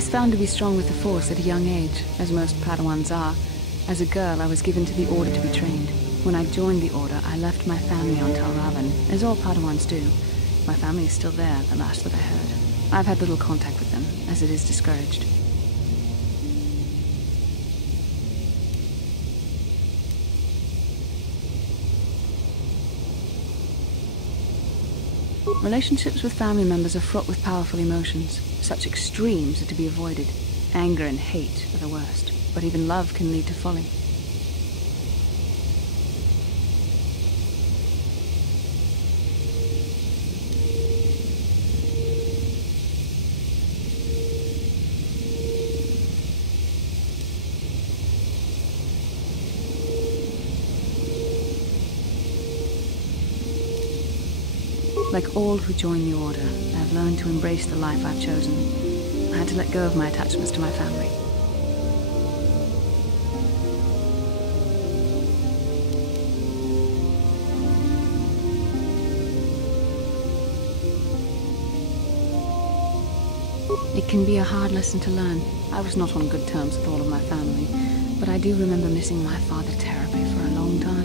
was found to be strong with the Force at a young age, as most Padawans are. As a girl, I was given to the Order to be trained. When I joined the Order, I left my family on Tal Ravan, as all Padawans do. My family is still there, the last that I heard. I've had little contact with them, as it is discouraged. Relationships with family members are fraught with powerful emotions. Such extremes are to be avoided. Anger and hate are the worst, but even love can lead to folly. Like all who join the Order, I've learned to embrace the life I've chosen. I had to let go of my attachments to my family. It can be a hard lesson to learn. I was not on good terms with all of my family, but I do remember missing my father terribly for a long time.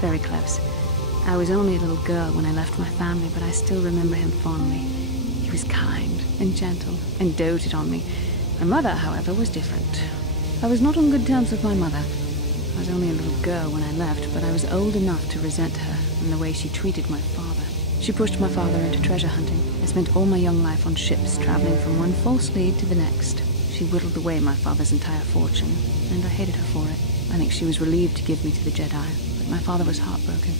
Very close. I was only a little girl when I left my family, but I still remember him fondly. He was kind and gentle and doted on me. My mother, however, was different. I was not on good terms with my mother. I was only a little girl when I left, but I was old enough to resent her and the way she treated my father. She pushed my father into treasure hunting. I spent all my young life on ships, traveling from one false lead to the next. She whittled away my father's entire fortune, and I hated her for it. I think she was relieved to give me to the Jedi. My father was heartbroken.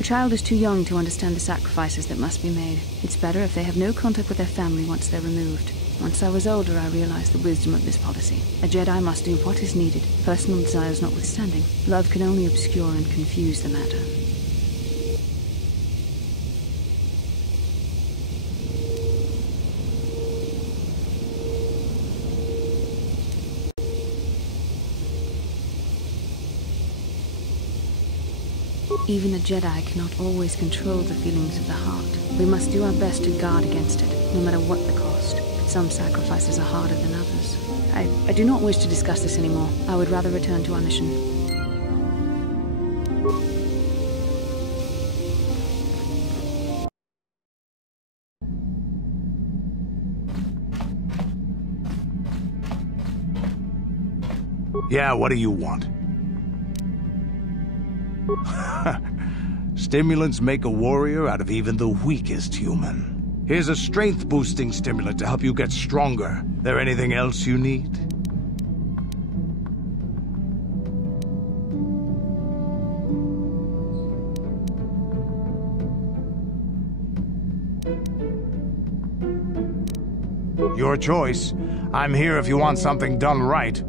A child is too young to understand the sacrifices that must be made. It's better if they have no contact with their family once they're removed. Once I was older, I realized the wisdom of this policy. A Jedi must do what is needed, personal desires notwithstanding. Love can only obscure and confuse the matter. Even a Jedi cannot always control the feelings of the heart. We must do our best to guard against it, no matter what the cost. But some sacrifices are harder than others. I do not wish to discuss this anymore. I would rather return to our mission. Yeah, what do you want? Stimulants make a warrior out of even the weakest human. Here's a strength-boosting stimulant to help you get stronger. There anything else you need? Your choice. I'm here if you want something done right.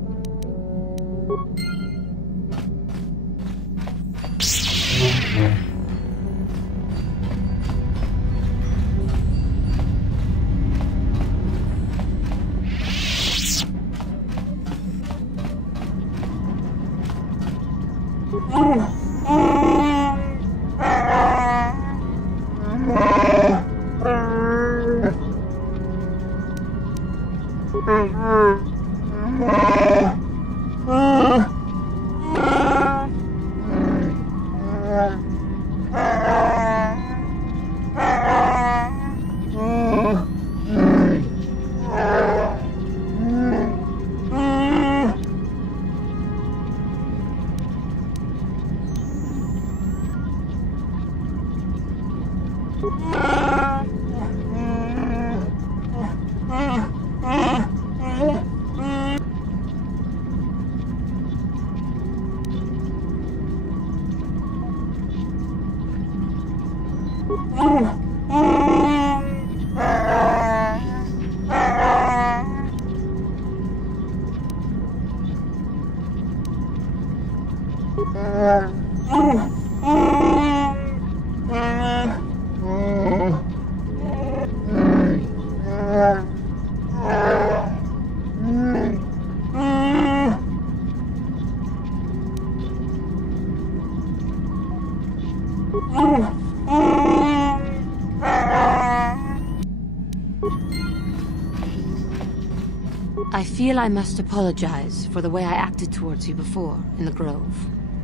I feel I must apologize for the way I acted towards you before, in the Grove.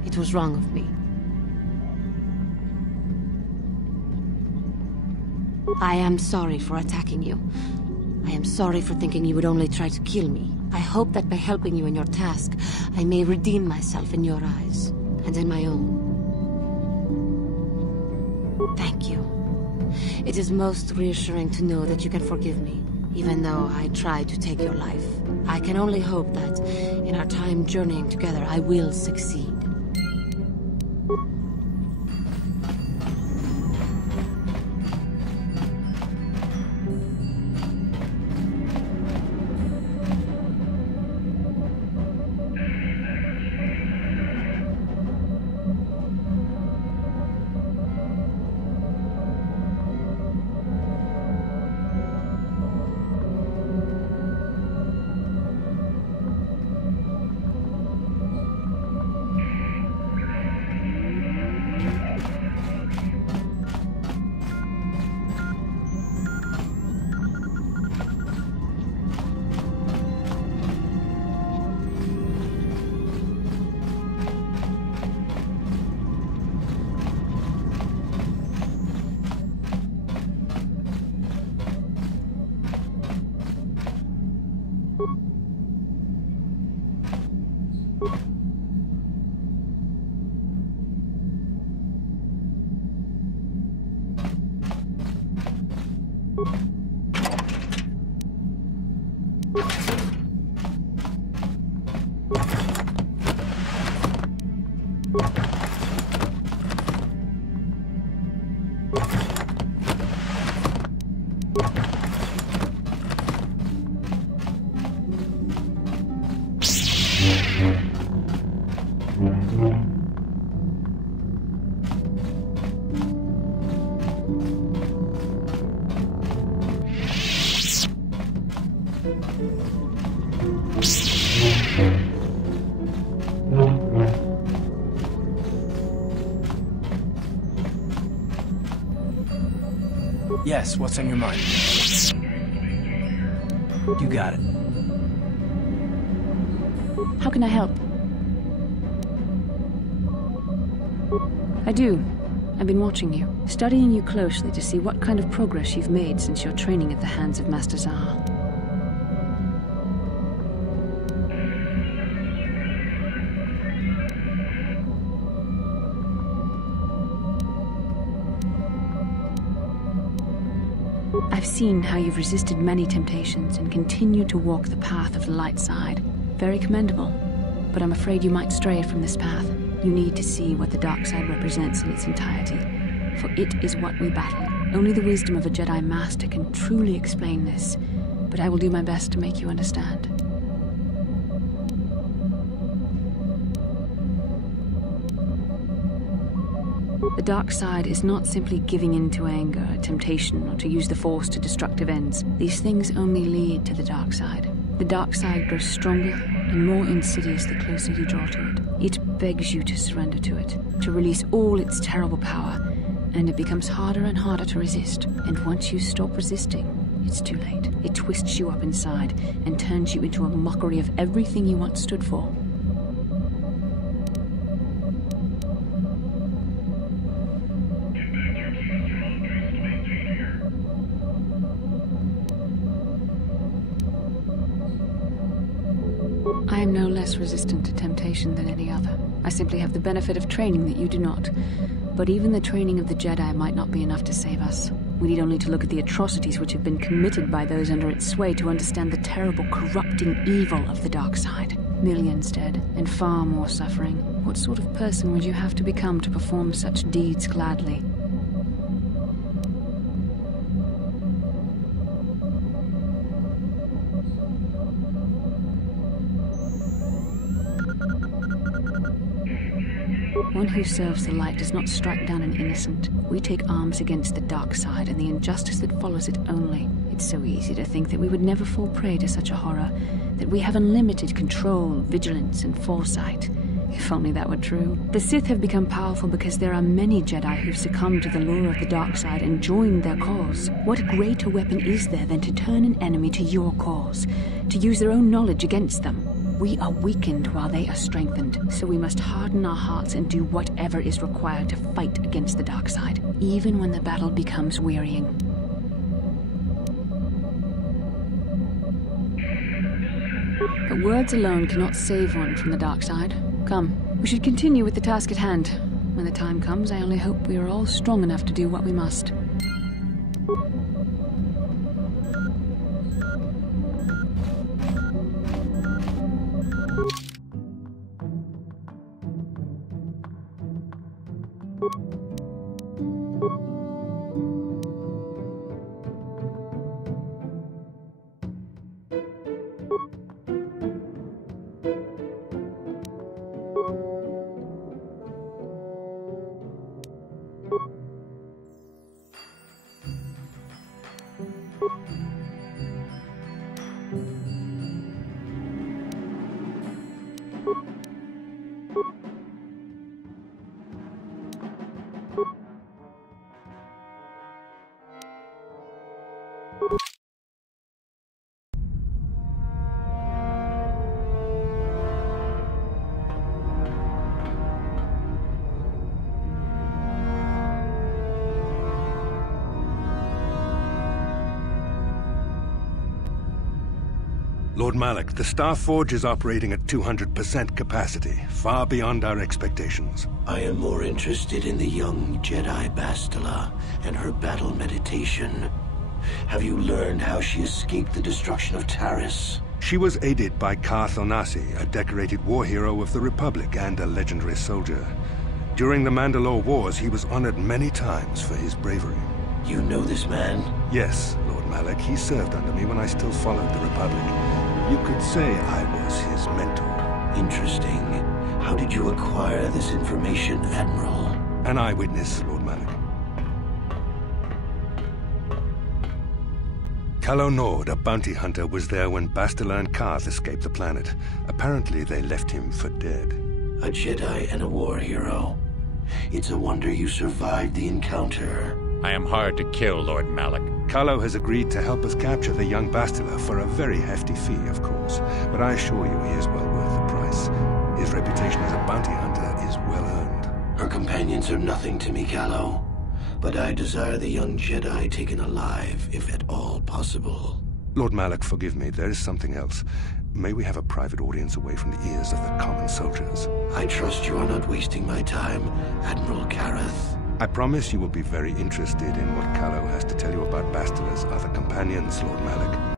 It was wrong of me. I am sorry for attacking you. I am sorry for thinking you would only try to kill me. I hope that by helping you in your task, I may redeem myself in your eyes, and in my own. Thank you. It is most reassuring to know that you can forgive me, even though I tried to take your life. I can only hope that, in our time journeying together, I will succeed. Yes, what's on your mind? You got it. How can I help? I do. I've been watching you, studying you closely to see what kind of progress you've made since your training at the hands of Master Zaha. I've seen how you've resisted many temptations and continued to walk the path of the light side. Very commendable, but I'm afraid you might stray from this path. You need to see what the dark side represents in its entirety, for it is what we battle. Only the wisdom of a Jedi Master can truly explain this, but I will do my best to make you understand. The dark side is not simply giving in to anger, temptation, or to use the Force to destructive ends. These things only lead to the dark side. The dark side grows stronger and more insidious the closer you draw to it. It begs you to surrender to it, to release all its terrible power, and it becomes harder and harder to resist. And once you stop resisting, it's too late. It twists you up inside and turns you into a mockery of everything you once stood for. I am no less resistant to temptation than any other. I simply have the benefit of training that you do not. But even the training of the Jedi might not be enough to save us. We need only to look at the atrocities which have been committed by those under its sway to understand the terrible, corrupting evil of the dark side. Millions dead, and far more suffering. What sort of person would you have to become to perform such deeds gladly? One who serves the light does not strike down an innocent. We take arms against the dark side and the injustice that follows it only. It's so easy to think that we would never fall prey to such a horror, that we have unlimited control, vigilance, and foresight. If only that were true. The Sith have become powerful because there are many Jedi who've succumbed to the lure of the dark side and joined their cause. What greater weapon is there than to turn an enemy to your cause? To use their own knowledge against them? We are weakened while they are strengthened, so we must harden our hearts and do whatever is required to fight against the dark side, even when the battle becomes wearying. But words alone cannot save one from the dark side. Come, we should continue with the task at hand. When the time comes, I only hope we are all strong enough to do what we must. Lord Malak, the Star Forge is operating at 200% capacity, far beyond our expectations. I am more interested in the young Jedi Bastila and her battle meditation. Have you learned how she escaped the destruction of Taris? She was aided by Karth Onasi, a decorated war hero of the Republic and a legendary soldier. During the Mandalore Wars, he was honored many times for his bravery. You know this man? Yes, Lord Malak. He served under me when I still followed the Republic. You could say I was his mentor. Interesting. How did you acquire this information, Admiral? An eyewitness, Lord Malak. Calo Nord, a bounty hunter, was there when Bastila and Karth escaped the planet. Apparently, they left him for dead. A Jedi and a war hero. It's a wonder you survived the encounter. I am hard to kill, Lord Malak. Calo has agreed to help us capture the young Bastila for a very hefty fee, of course. But I assure you he is well worth the price. His reputation as a bounty hunter is well earned. Her companions are nothing to me, Calo. But I desire the young Jedi taken alive, if at all possible. Lord Malak, forgive me. There is something else. May we have a private audience away from the ears of the common soldiers? I trust you are not wasting my time, Admiral Kareth. I promise you will be very interested in what Calo has to tell you about Bastila's other companions, Lord Malak.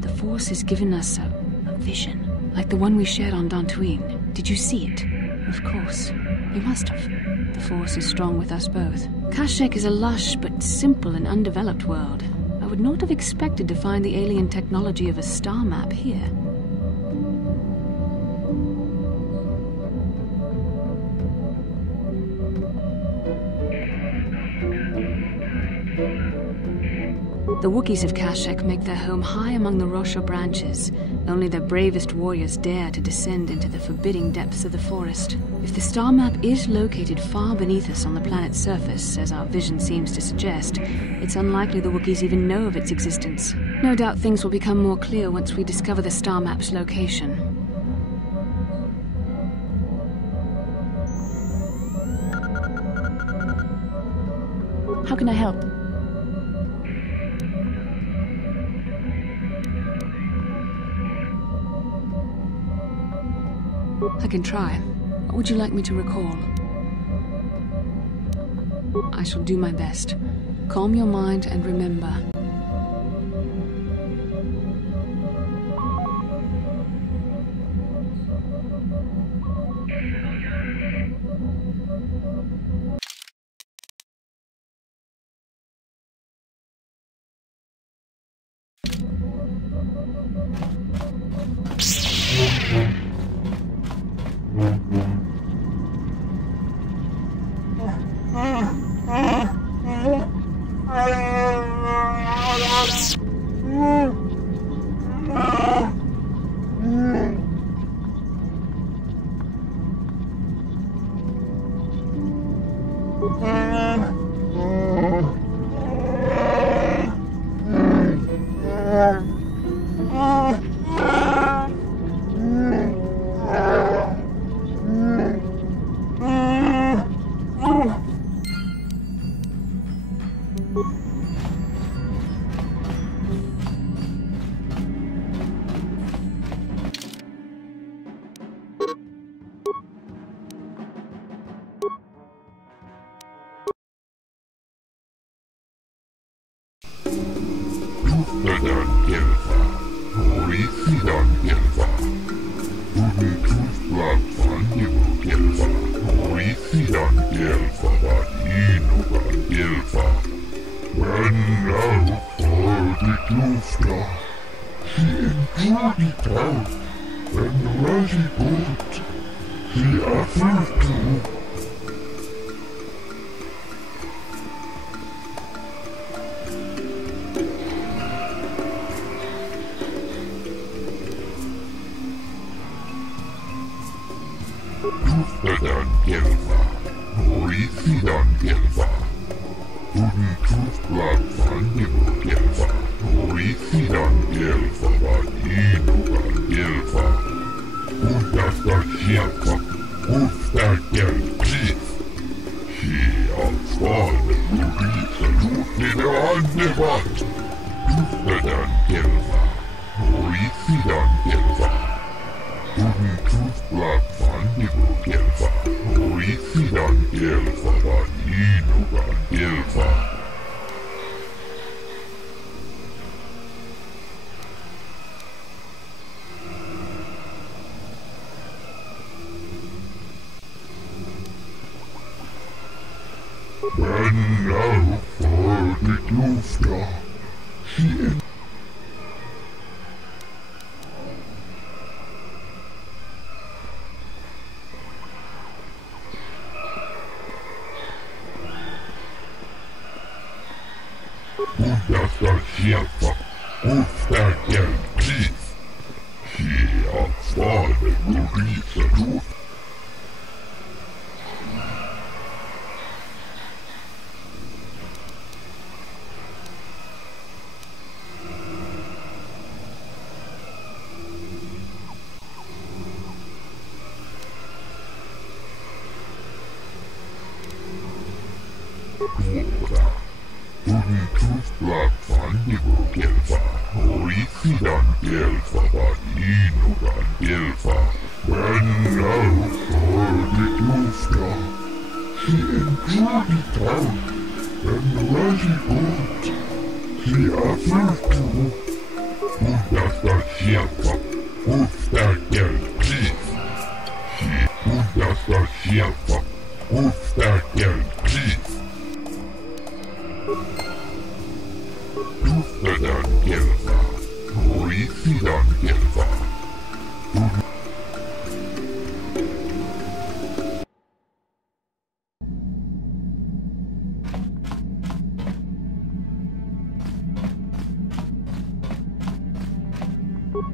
The Force has given us a vision. Like the one we shared on Dantooine. Did you see it? Of course. You must have. The Force is strong with us both. Kashyyyk is a lush but simple and undeveloped world. I would not have expected to find the alien technology of a star map here. The Wookiees of Kashyyyk make their home high among the Rosha branches. Only their bravest warriors dare to descend into the forbidding depths of the forest. If the star map is located far beneath us on the planet's surface, as our vision seems to suggest, it's unlikely the Wookiees even know of its existence. No doubt things will become more clear once we discover the star map's location. How can I help? I can try. What would you like me to recall? I shall do my best. Calm your mind and remember.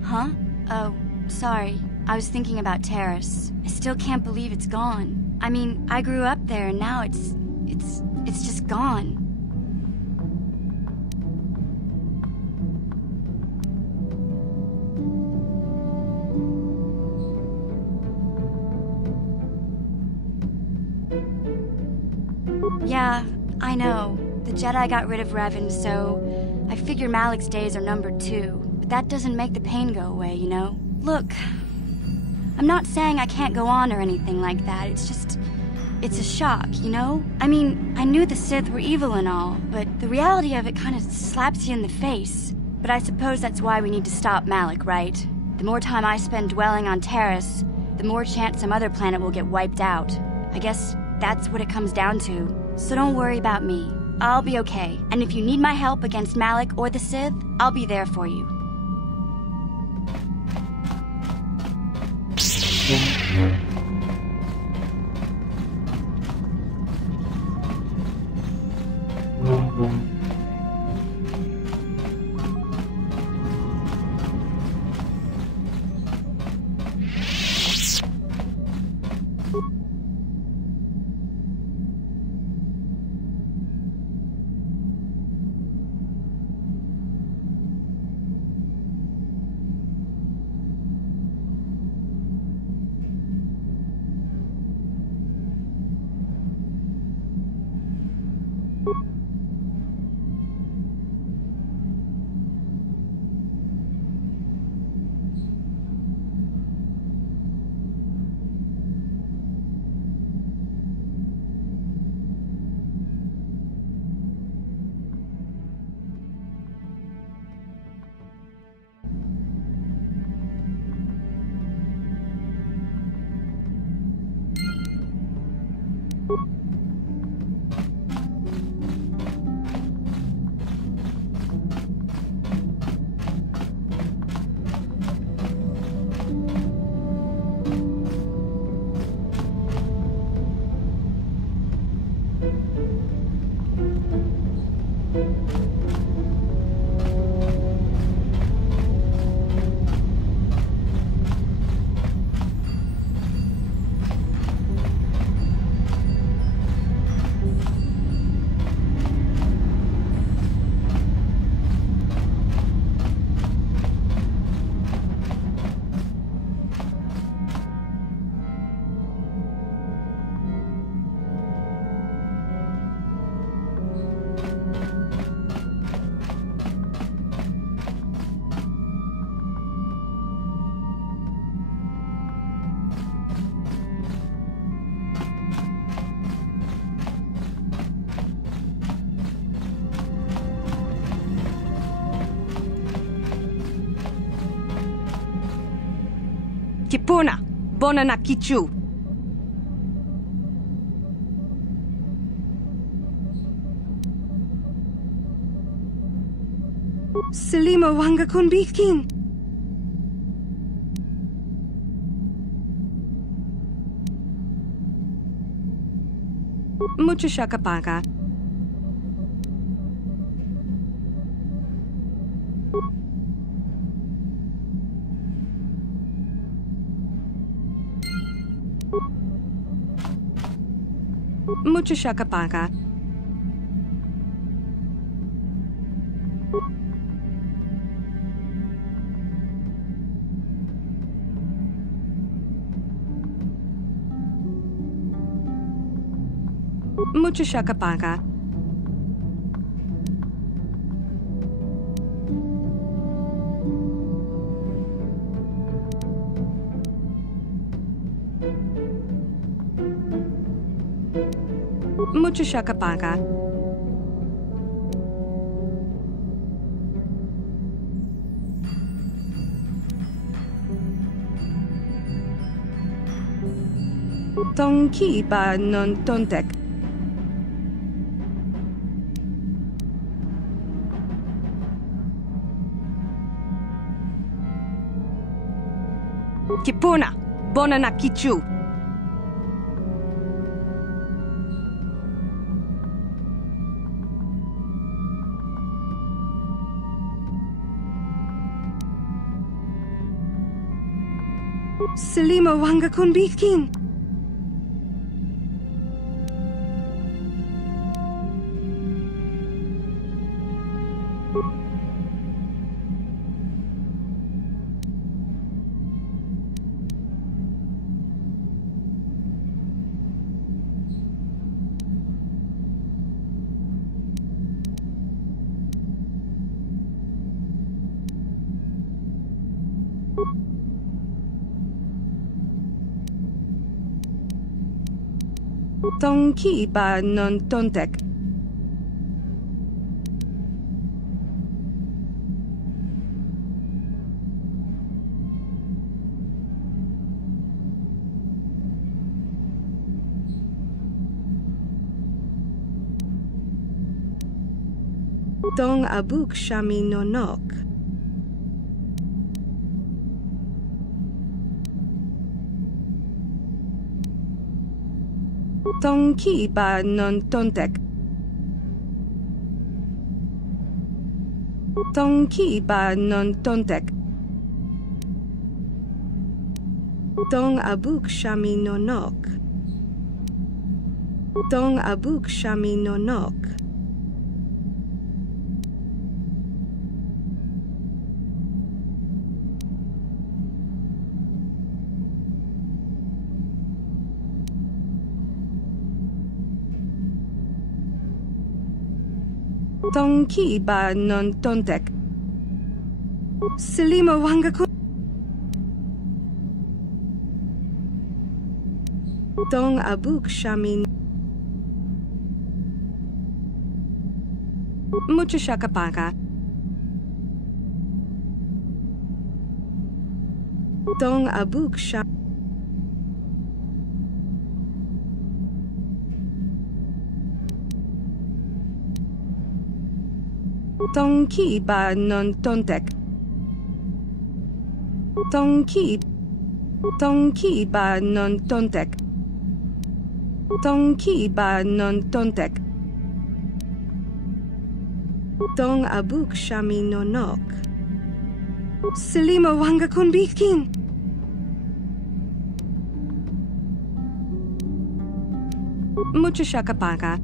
Huh? Oh, sorry. I was thinking about Terrace. I still can't believe it's gone. I mean, I grew up there and now it's just gone. Yeah, I know. The Jedi got rid of Revan, so I figure Malik's days are numbered too. But that doesn't make the pain go away, you know? Look, I'm not saying I can't go on or anything like that. It's a shock, you know? I mean, I knew the Sith were evil and all, but the reality of it kind of slaps you in the face. But I suppose that's why we need to stop Malik, right? The more time I spend dwelling on Terrace, the more chance some other planet will get wiped out. I guess that's what it comes down to. So don't worry about me. I'll be okay. And if you need my help against Malik or the Sith, I'll be there for you. Kipuna, bona na kichu. Selima wanga kon bikin. Mucho shakapaga. Mucho shakapaga. Mucho shakapaga. Mucho shakapaga. Tonki ba non tontek. Kipuna, bona na kichu. Selima wanga kon bikin. Tonki ba non tontek. Tong abuk shami nonok. Tonki ba non tontek. Tonki ba non tontek. Tong abuk shami nonok. Dong abuk shami nonok. Dong ki ba non tontek. Selima wangakun. Dong abuk shamin. Mucho shakapaka. Dong abuk sham. Dong ki ba non tontek. Dong ki ba non tontek. Dong ki ba non tontek. Dong abuk shami nonok. Selima wangakun bikin. Mucho shakapaka.